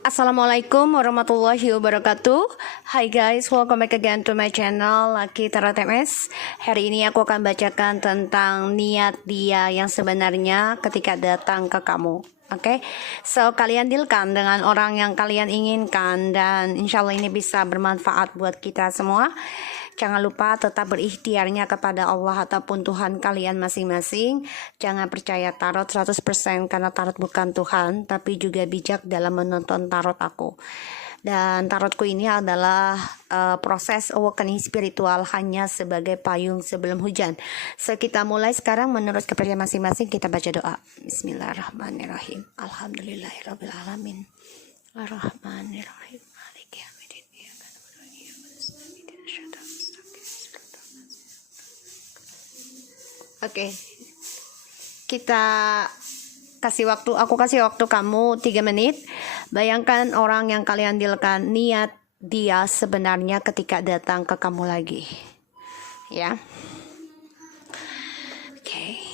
Assalamualaikum warahmatullahi wabarakatuh. Hi guys, welcome back again to my channel Lucky Tarot MS. Hari ini aku akan bacakan tentang niat dia yang sebenarnya ketika datang ke kamu. Oke, so kalian dealkan dengan orang yang kalian inginkan dan insya Allah ini bisa bermanfaat buat kita semua. Jangan lupa tetap berikhtiarnya kepada Allah ataupun Tuhan kalian masing-masing. Jangan percaya tarot 100% karena tarot bukan Tuhan, tapi juga bijak dalam menonton tarot aku. Dan tarotku ini adalah proses awakening spiritual hanya sebagai payung sebelum hujan. So kita mulai sekarang menurut kepercayaan masing-masing, kita baca doa. Bismillahirrahmanirrahim. Alhamdulillahirrahmanirrahim. Ar-Rahmanirrahim. Oke, kita aku kasih waktu kamu 3 menit. Bayangkan orang yang kalian dealkan, niat dia sebenarnya ketika datang ke kamu lagi. Ya. Oke.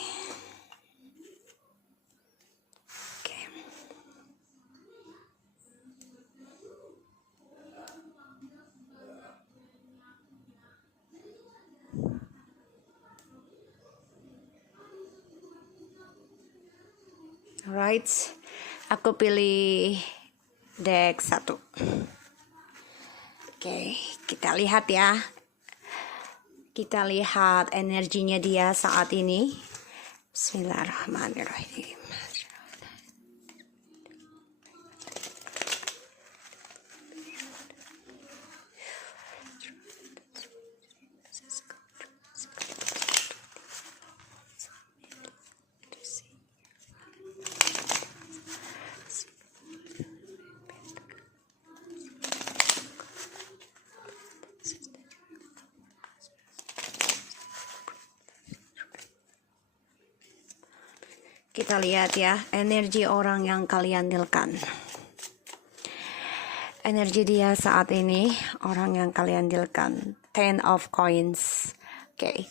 Alright, aku pilih deck 1. Oke, kita lihat ya. Kita lihat energinya dia saat ini. Bismillahirrahmanirrahim. Kita lihat ya, energi orang yang kalian dealkan. Energi dia saat ini, orang yang kalian dealkan. 10 of coins. Oke.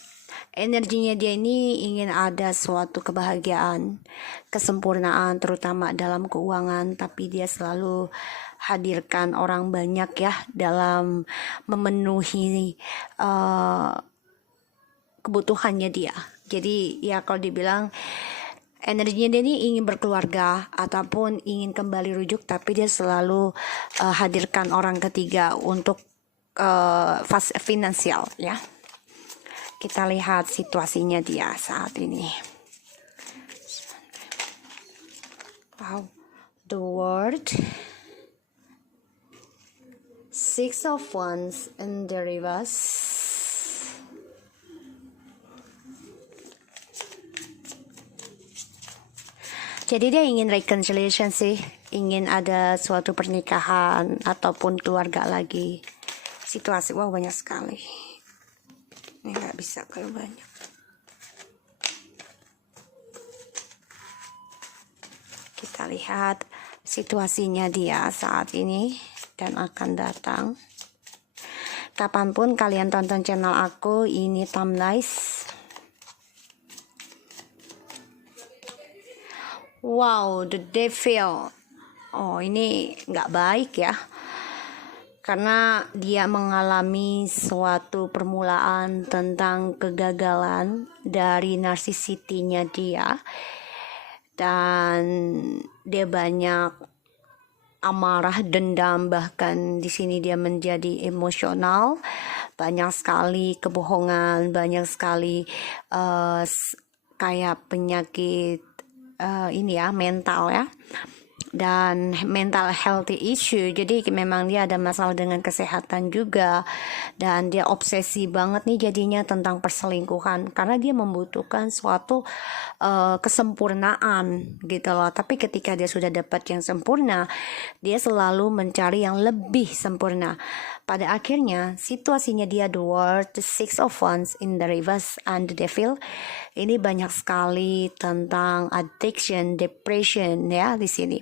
Energinya dia ini ingin ada suatu kebahagiaan, kesempurnaan, terutama dalam keuangan, tapi dia selalu hadirkan orang banyak ya dalam memenuhi kebutuhannya dia. Jadi ya kalau dibilang energinya dia ini ingin berkeluarga ataupun ingin kembali rujuk, tapi dia selalu hadirkan orang ketiga untuk fase finansial ya. Kita lihat situasinya dia saat ini. Wow, the World, 6 of Wands in the reverse. Jadi dia ingin reconciliation sih, ingin ada suatu pernikahan ataupun keluarga lagi. Situasi, wow banyak sekali. Ini nggak bisa kalau banyak. Kita lihat situasinya dia saat ini dan akan datang. Kapanpun kalian tonton channel aku, ini timelines. Wow, the devil. Oh, ini nggak baik ya. Karena dia mengalami suatu permulaan tentang kegagalan dari narsisitinya dia. Dan dia banyak amarah, dendam, bahkan di sini dia menjadi emosional. Banyak sekali kebohongan, banyak sekali kayak penyakit ini ya, mental ya, dan mental healthy issue. Jadi memang dia ada masalah dengan kesehatan juga, dan dia obsesi banget nih jadinya tentang perselingkuhan karena dia membutuhkan suatu kesempurnaan gitu loh. Tapi ketika dia sudah dapat yang sempurna, dia selalu mencari yang lebih sempurna. Pada akhirnya situasinya dia the World, the 6 of Wands in the reverse, and the devil. Ini banyak sekali tentang addiction, depression ya di sini.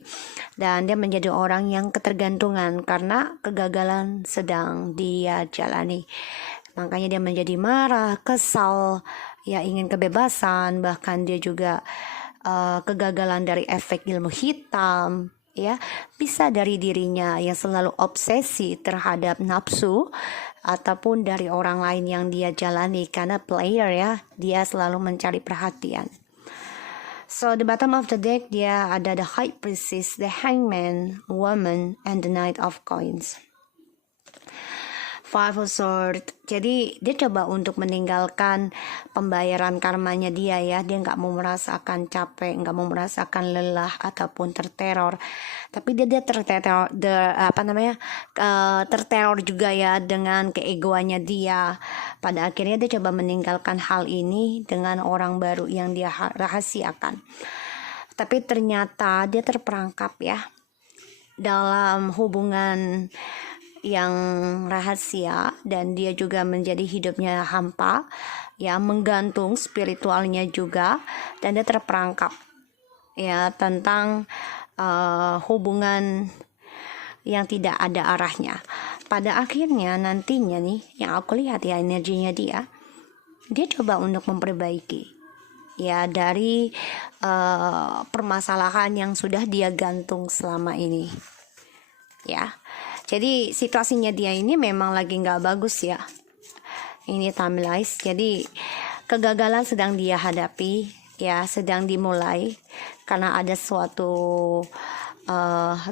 Dan dia menjadi orang yang ketergantungan karena kegagalan sedang dia jalani. Makanya dia menjadi marah, kesal, ya ingin kebebasan, bahkan dia juga kegagalan dari efek ilmu hitam. ya, bisa dari dirinya yang selalu obsesi terhadap nafsu ataupun dari orang lain yang dia jalani, karena player ya, dia selalu mencari perhatian. So the bottom of the deck dia ada the High Priestess, the Hangman, Woman, and the Knight of Coins. Five of Swords. Jadi dia coba untuk meninggalkan pembayaran karmanya dia ya. Dia nggak mau merasakan capek, nggak mau merasakan lelah ataupun terteror. Tapi dia terteror, terteror juga ya dengan keegoannya dia. Pada akhirnya dia coba meninggalkan hal ini dengan orang baru yang dia rahasiakan. Tapi ternyata dia terperangkap ya dalam hubungan yang rahasia, dan dia juga menjadi hidupnya hampa ya, menggantung spiritualnya juga, dan dia terperangkap ya tentang hubungan yang tidak ada arahnya. Pada akhirnya nantinya nih yang aku lihat ya, energinya dia coba untuk memperbaiki ya dari permasalahan yang sudah dia gantung selama ini ya. Jadi situasinya dia ini memang lagi nggak bagus ya. Ini timeline. Jadi kegagalan sedang dia hadapi ya, sedang dimulai karena ada suatu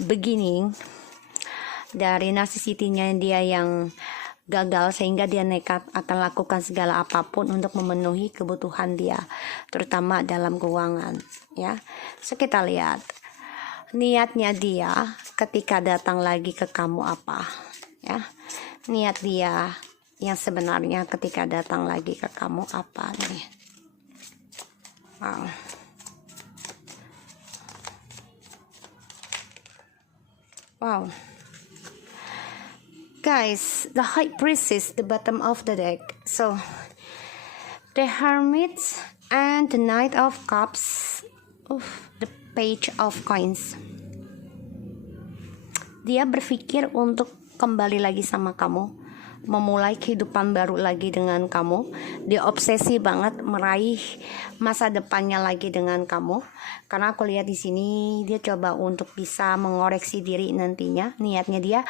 beginning dari narcissity-nya dia yang gagal, sehingga dia nekat akan lakukan segala apapun untuk memenuhi kebutuhan dia, terutama dalam keuangan ya. So kita lihat niatnya dia ketika datang lagi ke kamu apa ya. Niat dia yang sebenarnya ketika datang lagi ke kamu apa nih. Wow guys, the High Priestess, the bottom of the deck. So the Hermit and the Knight of Cups, the Page of Coins. Dia berpikir untuk kembali lagi sama kamu, memulai kehidupan baru lagi dengan kamu. Dia obsesi banget meraih masa depannya lagi dengan kamu. Karena aku lihat di sini dia coba untuk bisa mengoreksi diri nantinya. Niatnya dia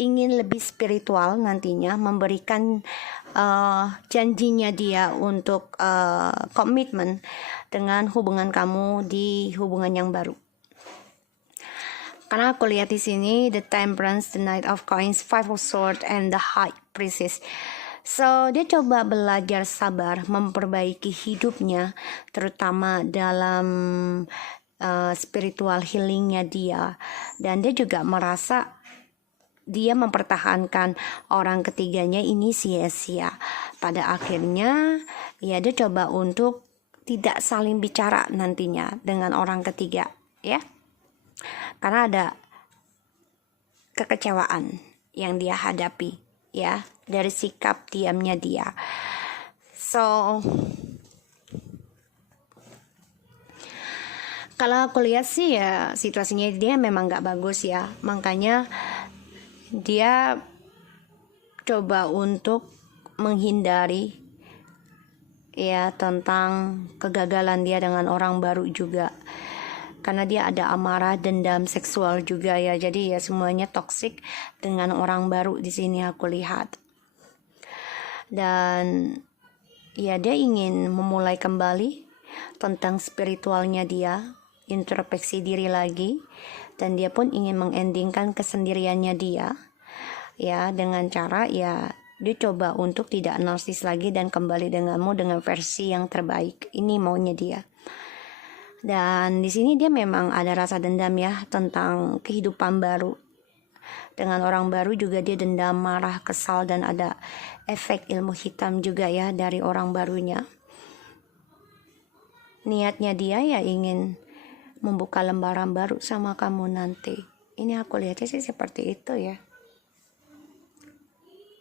ingin lebih spiritual nantinya, memberikan janjinya dia untuk komitmen dengan hubungan kamu di hubungan yang baru. Karena aku lihat di sini the Temperance, the Knight of Coins, Five of Swords, and the High Priestess. So dia coba belajar sabar, memperbaiki hidupnya, terutama dalam spiritual healingnya dia. Dan dia juga merasa dia mempertahankan orang ketiganya ini sia-sia. Pada akhirnya ya dia coba untuk tidak saling bicara nantinya dengan orang ketiga ya. Karena ada kekecewaan yang dia hadapi ya dari sikap diamnya dia. So kalau aku lihat sih ya situasinya dia memang gak bagus ya. Makanya dia coba untuk menghindari ya tentang kegagalan dia dengan orang baru juga. Karena dia ada amarah, dendam, seksual juga ya. Jadi ya semuanya toksik dengan orang baru di sini aku lihat. Dan ya dia ingin memulai kembali tentang spiritualnya dia, introspeksi diri lagi, dan dia pun ingin mengendingkan kesendiriannya dia ya dengan cara ya dia coba untuk tidak narsis lagi dan kembali denganmu dengan versi yang terbaik. Ini maunya dia. Dan di sini dia memang ada rasa dendam ya tentang kehidupan baru. Dengan orang baru juga dia dendam, marah, kesal, dan ada efek ilmu hitam juga ya dari orang barunya. Niatnya dia ya ingin membuka lembaran baru sama kamu nanti. Ini aku lihatnya sih seperti itu ya.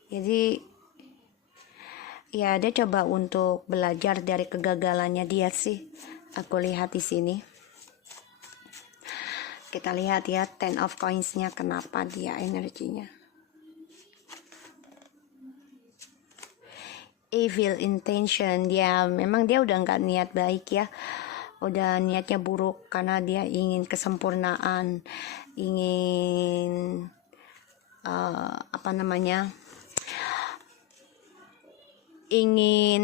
Jadi ya dia coba untuk belajar dari kegagalannya dia sih. Aku lihat di sini. Kita lihat ya Ten of Coins-nya kenapa dia energinya. Evil intention, dia memang dia udah nggak niat baik ya. Udah niatnya buruk karena dia ingin kesempurnaan, ingin ingin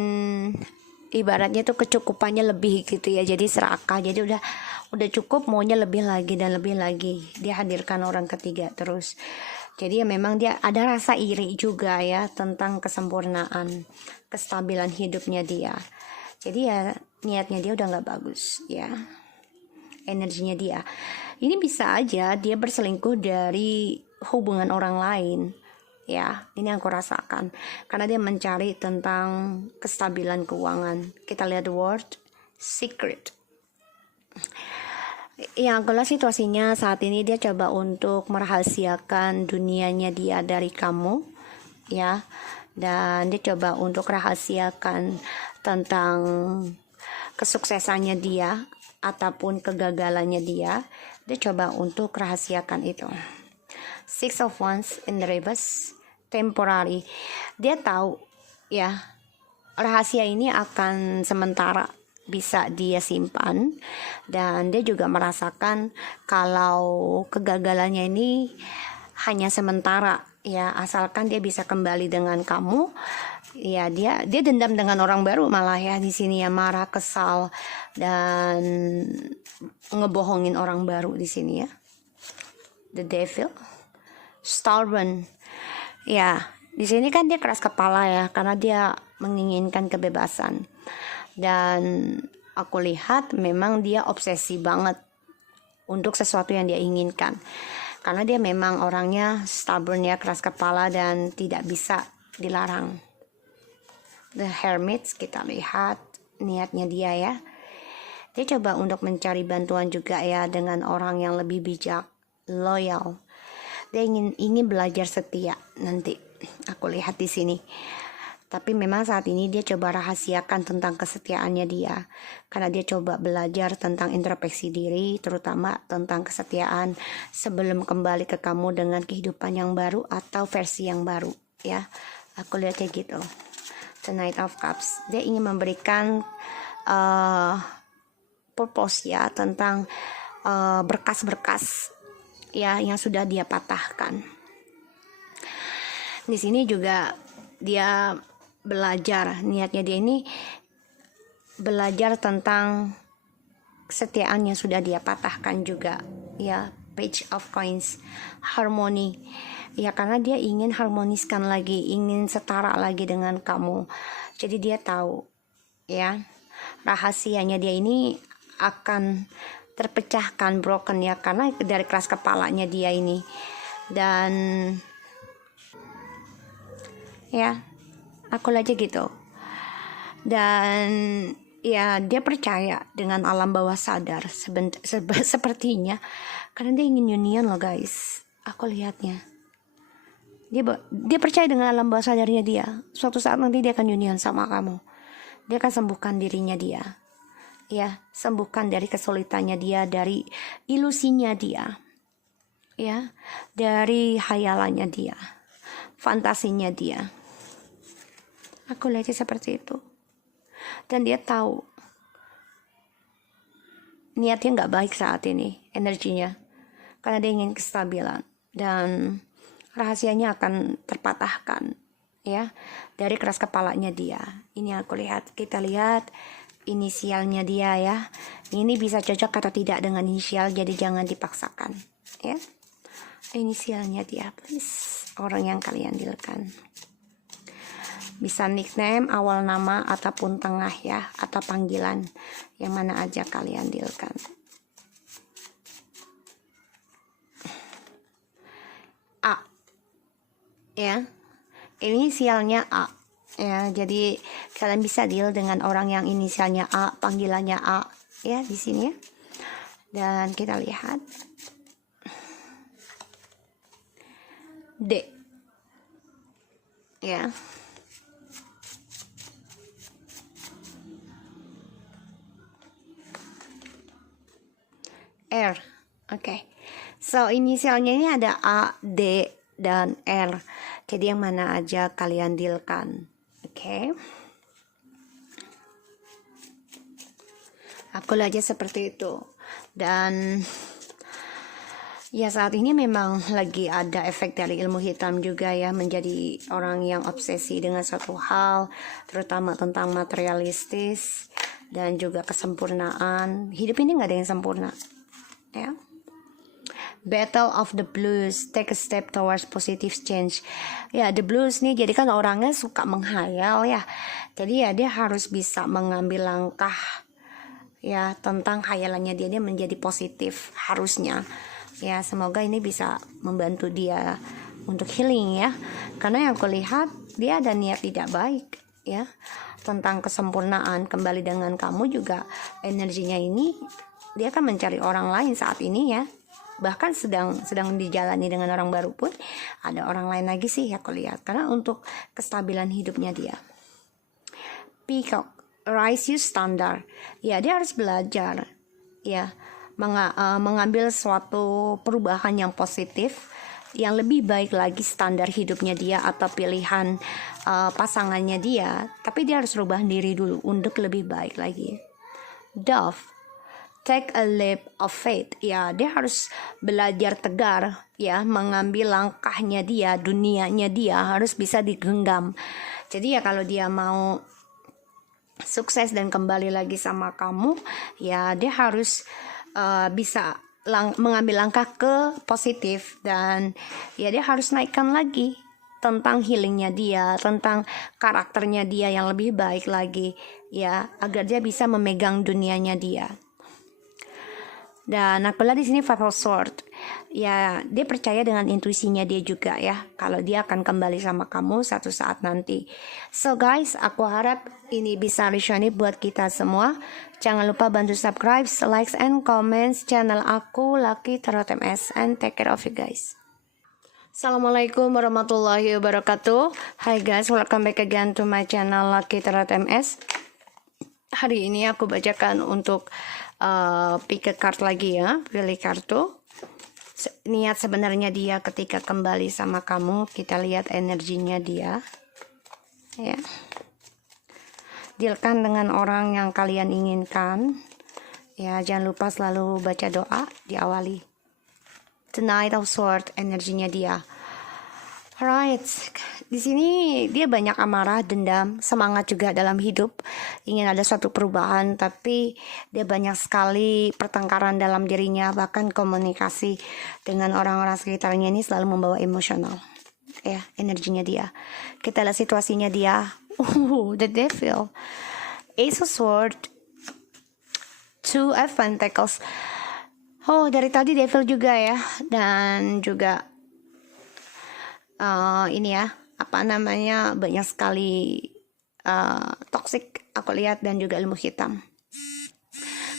ibaratnya tuh kecukupannya lebih gitu ya, jadi serakah, jadi udah cukup, maunya lebih lagi dan lebih lagi. Dia hadirkan orang ketiga terus, jadi ya memang dia ada rasa iri juga ya tentang kesempurnaan, kestabilan hidupnya dia. Jadi ya niatnya dia udah nggak bagus ya, energinya dia. Ini bisa aja dia berselingkuh dari hubungan orang lain ya, ini yang aku rasakan karena dia mencari tentang kestabilan keuangan. Kita lihat word secret. Yang kelas situasinya saat ini dia coba untuk merahasiakan dunianya dia dari kamu ya, dan dia coba untuk rahasiakan tentang kesuksesannya dia ataupun kegagalannya dia coba untuk rahasiakan itu. Six of Wands in the reverse, temporary. Dia tahu ya rahasia ini akan sementara bisa dia simpan, dan dia juga merasakan kalau kegagalannya ini hanya sementara ya, asalkan dia bisa kembali dengan kamu ya. Dia dendam dengan orang baru malah ya di sini ya, marah, kesal, dan ngebohongin orang baru di sini ya. The Devil, stubborn ya. Di sini kan dia keras kepala ya, karena dia menginginkan kebebasan, dan aku lihat memang dia obsesi banget untuk sesuatu yang dia inginkan, karena dia memang orangnya stubborn ya, keras kepala dan tidak bisa dilarang. The Hermit, kita lihat niatnya dia ya. Dia coba untuk mencari bantuan juga ya dengan orang yang lebih bijak, loyal. Dia ingin belajar setia nanti. Aku lihat di sini. Tapi memang saat ini dia coba rahasiakan tentang kesetiaannya dia, karena dia coba belajar tentang introspeksi diri, terutama tentang kesetiaan sebelum kembali ke kamu dengan kehidupan yang baru atau versi yang baru ya. Aku lihat kayak gitu. The Knight of Cups, dia ingin memberikan purpose ya tentang berkas-berkas ya yang sudah dia patahkan. Di sini juga dia belajar, niatnya dia ini belajar tentang kesetiaan yang sudah dia patahkan juga ya. Page of Coins, harmoni ya, karena dia ingin harmoniskan lagi, ingin setara lagi dengan kamu. Jadi dia tahu ya rahasianya dia ini akan terpecahkan, broken ya, karena dari keras kepalanya dia ini. Dan ya aku aja gitu, dan ya dia percaya dengan alam bawah sadar sepertinya, karena dia ingin union loh guys. Aku lihatnya dia percaya dengan alam bawah sadarnya dia, suatu saat nanti dia akan union sama kamu. Dia akan sembuhkan dirinya dia ya, sembuhkan dari kesulitannya dia, dari ilusinya dia ya, dari hayalannya dia, fantasinya dia. Aku lihatnya seperti itu, dan dia tahu niatnya nggak baik saat ini, energinya, karena dia ingin kestabilan, dan rahasianya akan terpatahkan ya dari keras kepalanya dia. Ini aku lihat, kita lihat inisialnya dia ya. Ini bisa cocok atau tidak dengan inisial, jadi jangan dipaksakan ya. Inisialnya dia please, orang yang kalian dealkan. Bisa nickname, awal nama, ataupun tengah ya, atau panggilan, yang mana aja kalian dealkan. A ya, inisialnya A ya, jadi kalian bisa deal dengan orang yang inisialnya A, panggilannya A ya di sini ya. Dan kita lihat D ya. R. Oke. So inisialnya ini ada A, D, dan R. Jadi yang mana aja kalian dealkan. Oke. Aku aja seperti itu. Dan Ya, saat ini memang lagi ada efek dari ilmu hitam juga ya, menjadi orang yang obsesi dengan satu hal, terutama tentang materialistis dan juga kesempurnaan. Hidup ini nggak ada yang sempurna, ya. Battle of the Blues, take a step towards positive change. Ya, the blues nih, jadi kan orangnya suka menghayal ya. Jadi ya dia harus bisa mengambil langkah ya tentang khayalannya dia menjadi positif harusnya. Ya, semoga ini bisa membantu dia untuk healing ya. Karena yang kulihat dia ada niat tidak baik ya. Tentang kesempurnaan kembali dengan kamu juga energinya ini dia akan mencari orang lain saat ini ya. Bahkan sedang dijalani dengan orang baru pun ada orang lain lagi sih ya kulihat. Karena untuk kestabilan hidupnya dia. Peacock, rise you standard. Ya, dia harus belajar ya. Mengambil suatu perubahan yang positif, yang lebih baik lagi standar hidupnya dia atau pilihan pasangannya dia, tapi dia harus rubah diri dulu untuk lebih baik lagi. Dove, take a leap of faith. Ya, dia harus belajar tegar ya, mengambil langkahnya dia, dunianya dia harus bisa digenggam. Jadi ya kalau dia mau sukses dan kembali lagi sama kamu, ya dia harus bisa mengambil langkah ke positif dan ya dia harus naikkan lagi tentang healingnya dia, tentang karakternya dia yang lebih baik lagi ya, agar dia bisa memegang dunianya dia. Dan aku lihat di sini Five of Swords. Ya, dia percaya dengan intuisinya dia juga ya, kalau dia akan kembali sama kamu satu saat nanti. So guys, aku harap ini bisa resonate buat kita semua. Jangan lupa bantu subscribe, likes, and comments channel aku Lucky Tarot MS, and take care of you guys. Assalamualaikum warahmatullahi wabarakatuh. Hi guys, welcome back again to my channel Lucky Tarot MS. Hari ini aku bacakan untuk pick a card lagi ya, pilih kartu. Niat sebenarnya dia ketika kembali sama kamu, kita lihat energinya dia ya. Dealkan dengan orang yang kalian inginkan ya, jangan lupa selalu baca doa diawali. The Knight of Swords, energinya dia. Alright, di sini dia banyak amarah, dendam, semangat juga dalam hidup, ingin ada suatu perubahan, tapi dia banyak sekali pertengkaran dalam dirinya, bahkan komunikasi dengan orang-orang sekitarnya ini selalu membawa emosional. Ya, energinya dia. Kita lihat situasinya dia. The Devil, Ace of Swords, Two of Pentacles. Oh, dari tadi Devil juga ya, dan juga ini ya, apa namanya, banyak sekali toxic aku lihat, dan juga ilmu hitam.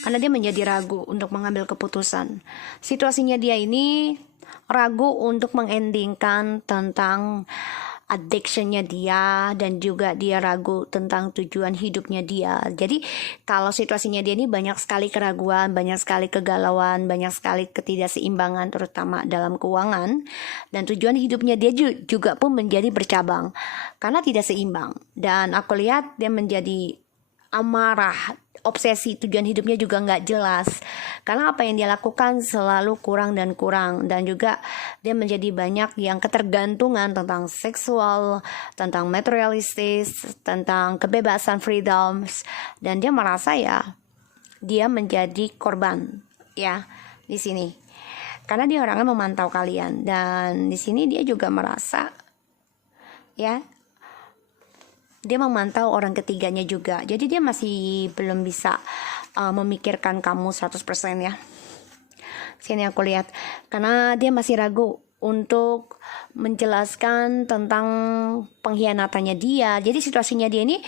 Karena dia menjadi ragu untuk mengambil keputusan. Situasinya dia ini ragu untuk mengendingkan tentang addictionnya dia, dan juga dia ragu tentang tujuan hidupnya dia. Jadi kalau situasinya dia ini banyak sekali keraguan, banyak sekali kegalauan, banyak sekali ketidakseimbangan terutama dalam keuangan, dan tujuan hidupnya dia juga pun menjadi bercabang karena tidak seimbang. Dan aku lihat dia menjadi amarah, obsesi, tujuan hidupnya juga nggak jelas karena apa yang dia lakukan selalu kurang dan kurang, dan juga dia menjadi banyak yang ketergantungan tentang seksual, tentang materialistis, tentang kebebasan, freedoms, dan dia merasa ya dia menjadi korban ya di sini karena dia orangnya memantau kalian, dan di sini dia juga merasa ya dia memantau orang ketiganya juga. Jadi dia masih belum bisa memikirkan kamu 100% ya. Sini aku lihat. Karena dia masih ragu untuk menjelaskan tentang pengkhianatannya dia. Jadi situasinya dia ini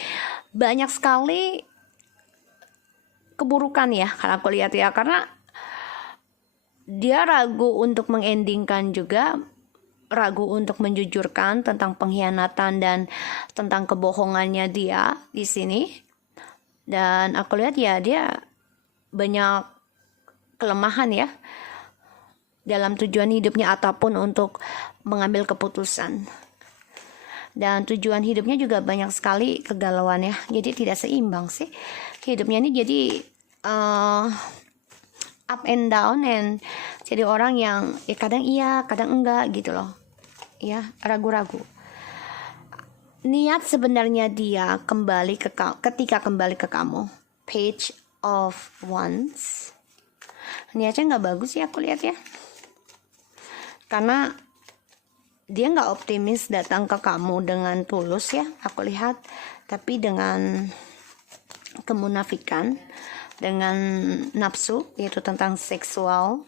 banyak sekali keburukan ya, kalau aku lihat ya. Karena dia ragu untuk mengendingkan juga, ragu untuk menjujurkan tentang pengkhianatan dan tentang kebohongannya dia di sini. Dan aku lihat ya dia banyak kelemahan ya dalam tujuan hidupnya ataupun untuk mengambil keputusan. Dan tujuan hidupnya juga banyak sekali kegalauan ya. Jadi tidak seimbang sih hidupnya ini. Jadi up and down, and jadi orang yang ya kadang iya kadang enggak gitu loh, ya ragu-ragu. Niat sebenarnya dia ketika kembali ke kamu, Page of Wands, niatnya nggak bagus ya aku lihat ya, karena dia nggak optimis datang ke kamu dengan tulus ya aku lihat, tapi dengan kemunafikan, dengan nafsu, yaitu tentang seksual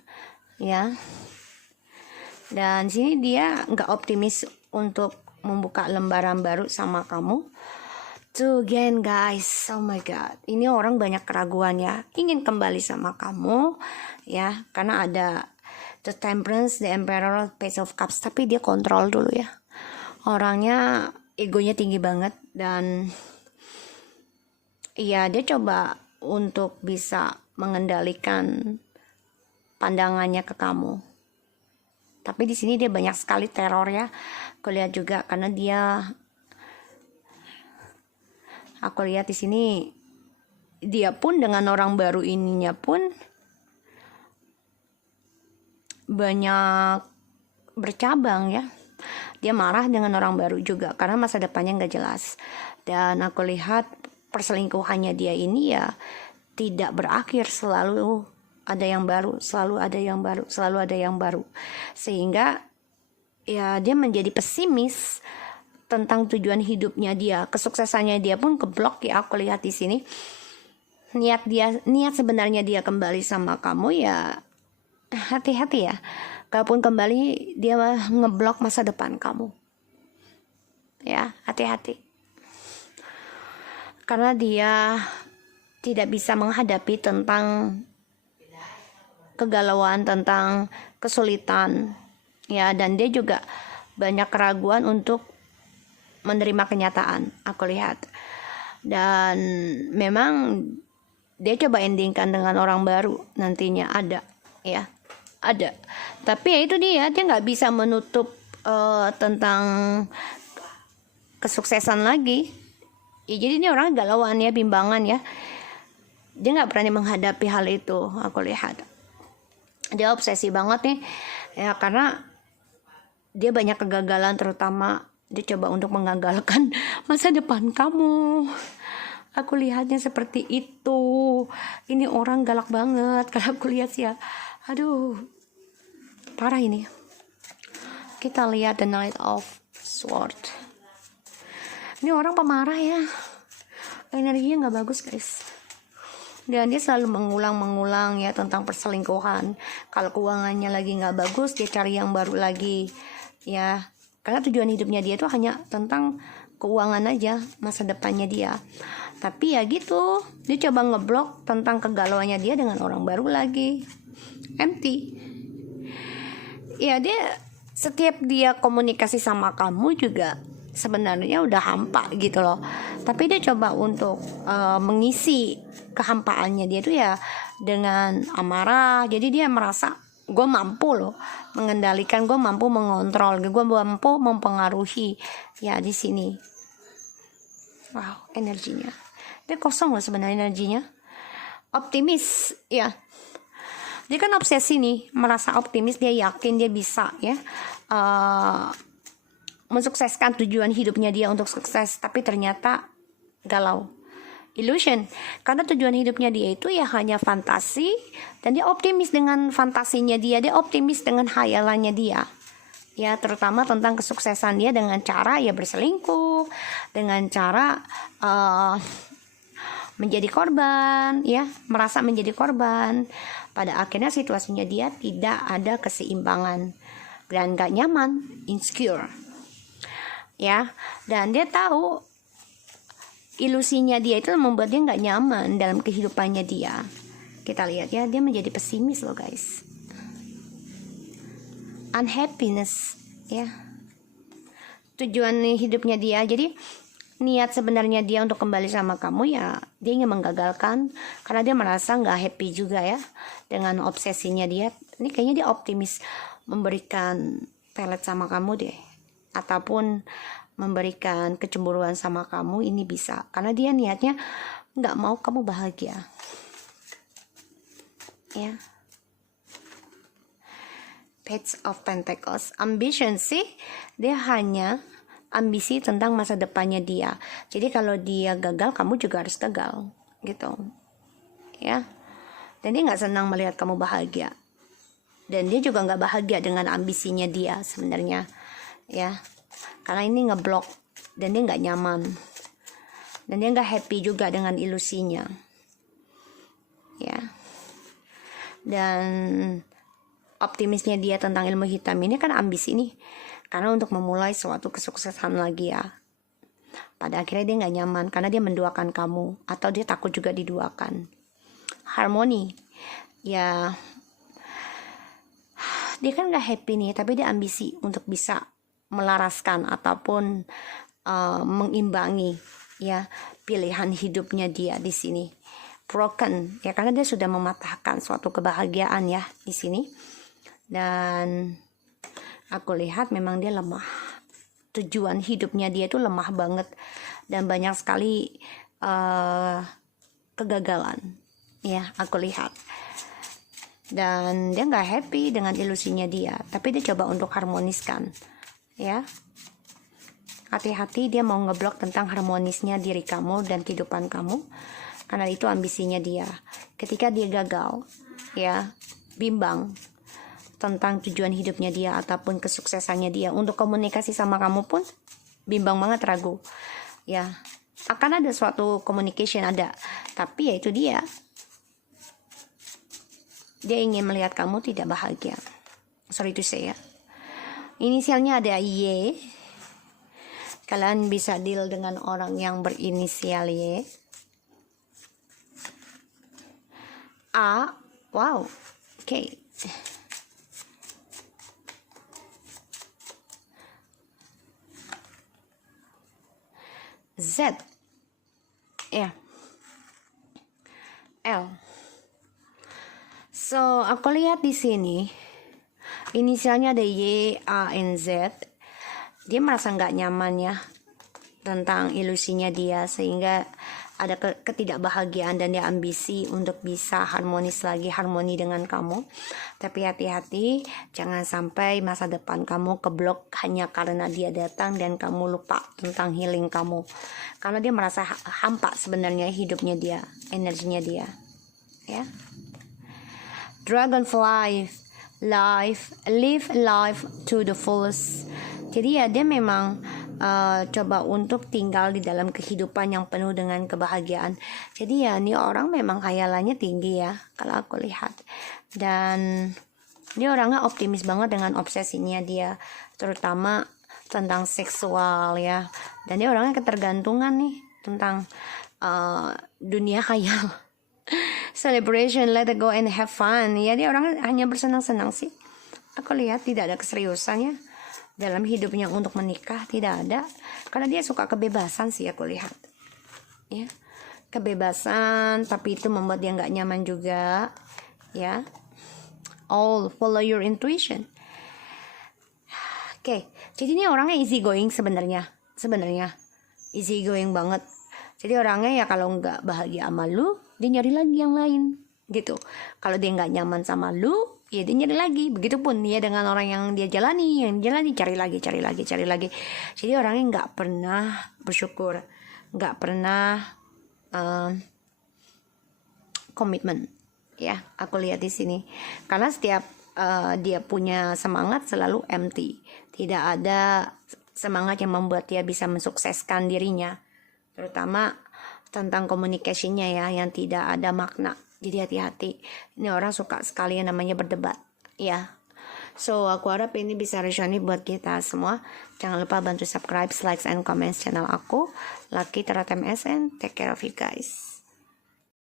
ya. Dan sini dia nggak optimis untuk membuka lembaran baru sama kamu. Tuh again guys, oh my god, ini orang banyak keraguan ya, ingin kembali sama kamu ya, karena ada The Temperance, The Emperor, Page of Cups, tapi dia kontrol dulu ya. Orangnya egonya tinggi banget, dan iya dia coba untuk bisa mengendalikan pandangannya ke kamu. Tapi di sini dia banyak sekali teror ya. Aku lihat juga karena aku lihat di sini dia pun dengan orang baru ininya pun banyak bercabang ya. Dia marah dengan orang baru juga karena masa depannya nggak jelas. Dan aku lihat perselingkuhannya dia ini ya tidak berakhir, selalu ada yang baru, selalu ada yang baru, selalu ada yang baru. Sehingga ya dia menjadi pesimis tentang tujuan hidupnya dia, kesuksesannya dia pun keblok ya aku lihat di sini. Niat sebenarnya dia kembali sama kamu ya hati-hati ya. Kalaupun kembali dia ngeblok masa depan kamu. Ya, hati-hati. Karena dia tidak bisa menghadapi tentang kegalauan, tentang kesulitan. Ya, dan dia juga banyak keraguan untuk menerima kenyataan, aku lihat. Dan memang dia coba endingkan dengan orang baru nantinya ada ya. Ada, tapi ya itu dia nggak bisa menutup tentang kesuksesan lagi ya. Jadi ini orang galauan ya, bimbangan ya, dia nggak berani menghadapi hal itu. Aku lihat dia obsesi banget nih ya, karena dia banyak kegagalan, terutama dia coba untuk menggagalkan masa depan kamu. Aku lihatnya seperti itu. Ini orang galak banget kalau aku lihat ya. Aduh, parah ini. Kita lihat The Knight of Swords. Ini orang pemarah ya. Energinya nggak bagus guys. Dan dia selalu mengulang ya tentang perselingkuhan. Kalau keuangannya lagi nggak bagus, dia cari yang baru lagi ya. Karena tujuan hidupnya dia tuh hanya tentang keuangan aja, masa depannya dia. Tapi ya gitu, dia coba ngeblok tentang kegalauannya dia dengan orang baru lagi. Empty. Ya dia setiap dia komunikasi sama kamu juga sebenarnya udah hampa gitu loh. Tapi dia coba untuk mengisi kehampaannya dia tuh ya dengan amarah. Jadi dia merasa gue mampu loh mengendalikan, gue mampu mengontrol, gue mampu mempengaruhi ya di sini. Wow, energinya dia kosong loh sebenarnya energinya. Optimis ya. Dia kan obsesi nih, merasa optimis, dia yakin dia bisa ya mensukseskan tujuan hidupnya dia untuk sukses, tapi ternyata galau, illusion. Karena tujuan hidupnya dia itu ya hanya fantasi, dan dia optimis dengan fantasinya dia optimis dengan hayalannya dia. Ya, terutama tentang kesuksesan dia dengan cara ya berselingkuh, dengan cara menjadi korban, ya, merasa menjadi korban. Pada akhirnya situasinya dia tidak ada keseimbangan dan gak nyaman, insecure. Ya, dan dia tahu ilusinya dia itu membuat dia gak nyaman dalam kehidupannya dia. Kita lihat ya, dia menjadi pesimis loh guys. Unhappiness ya. Tujuan hidupnya dia, jadi niat sebenarnya dia untuk kembali sama kamu ya dia ingin menggagalkan karena dia merasa nggak happy juga ya dengan obsesinya dia. Ini kayaknya dia optimis memberikan pelet sama kamu deh, ataupun memberikan kecemburuan sama kamu. Ini bisa karena dia niatnya nggak mau kamu bahagia ya. Page of Pentacles. Ambition sih, dia hanya ambisi tentang masa depannya dia. Jadi kalau dia gagal, kamu juga harus gagal, gitu. Ya. Dan dia nggak senang melihat kamu bahagia. Dan dia juga nggak bahagia dengan ambisinya dia sebenarnya. Ya. Karena ini ngeblok dan dia nggak nyaman. Dan dia nggak happy juga dengan ilusinya. Ya. Dan optimisnya dia tentang ilmu hitam ini kan ambisi nih. Karena untuk memulai suatu kesuksesan lagi ya. Pada akhirnya dia nggak nyaman karena dia menduakan kamu. Atau dia takut juga diduakan. Harmoni. Ya. Dia kan nggak happy nih. Tapi dia ambisi untuk bisa melaraskan ataupun mengimbangi ya pilihan hidupnya dia di sini. Broken. Ya karena dia sudah mematahkan suatu kebahagiaan ya di sini. Dan aku lihat memang dia lemah. Tujuan hidupnya dia itu lemah banget. Dan banyak sekali kegagalan. Ya, aku lihat. Dan dia gak happy dengan ilusinya dia. Tapi dia coba untuk harmoniskan. Ya. Hati-hati dia mau ngeblok tentang harmonisnya diri kamu dan kehidupan kamu. Karena itu ambisinya dia. Ketika dia gagal, ya, bimbang tentang tujuan hidupnya dia ataupun kesuksesannya dia, untuk komunikasi sama kamu pun bimbang banget, ragu ya. Akan ada suatu communication, ada, tapi ya itu dia ingin melihat kamu tidak bahagia. Sorry to say ya. Inisialnya ada Y. Kalian bisa deal dengan orang yang berinisial Y. A. Wow. Oke. Z. Ya. L. So, aku lihat di sini inisialnya ada Y, A, N, Z. Dia merasa nggak nyaman ya tentang ilusinya dia, sehingga ada ketidakbahagiaan dan dia ambisi untuk bisa harmonis lagi, harmoni dengan kamu. Tapi hati-hati, jangan sampai masa depan kamu keblok hanya karena dia datang dan kamu lupa tentang healing kamu. Karena dia merasa hampa sebenarnya hidupnya dia, energinya dia. Ya. Dragonfly, live life to the fullest. Jadi ya dia memang coba untuk tinggal di dalam kehidupan yang penuh dengan kebahagiaan. Jadi ya ini orang memang khayalannya tinggi ya kalau aku lihat. Dan dia orangnya optimis banget dengan obsesinya dia, terutama tentang seksual ya. Dan dia orangnya ketergantungan nih tentang dunia khayal. Celebration, let it go and have fun. Ya dia orang hanya bersenang-senang sih. Aku lihat tidak ada keseriusannya dalam hidupnya untuk menikah, tidak ada. Karena dia suka kebebasan sih aku lihat. Ya. Kebebasan, tapi itu membuat dia nggak nyaman juga. Ya. All follow your intuition. Oke. Jadi ini orangnya easy going sebenarnya. Easy going banget. Jadi orangnya ya kalau nggak bahagia sama lu, dia nyari lagi yang lain gitu. Kalau dia nggak nyaman sama lu, ya dia nyari lagi. Begitupun dia dengan orang yang dia jalani, cari lagi. Jadi orangnya nggak pernah bersyukur, nggak pernah komitmen. Ya, aku lihat di sini. Karena setiap dia punya semangat selalu empty. Tidak ada semangat yang membuat dia bisa mensukseskan dirinya. Terutama tentang komunikasinya ya, yang tidak ada makna. Jadi hati-hati. Ini orang suka sekali yang namanya berdebat. Ya. So, aku harap ini bisa resonate buat kita semua. Jangan lupa bantu subscribe, like, and comment channel aku. Lucky Teratem SN. Take care of you guys.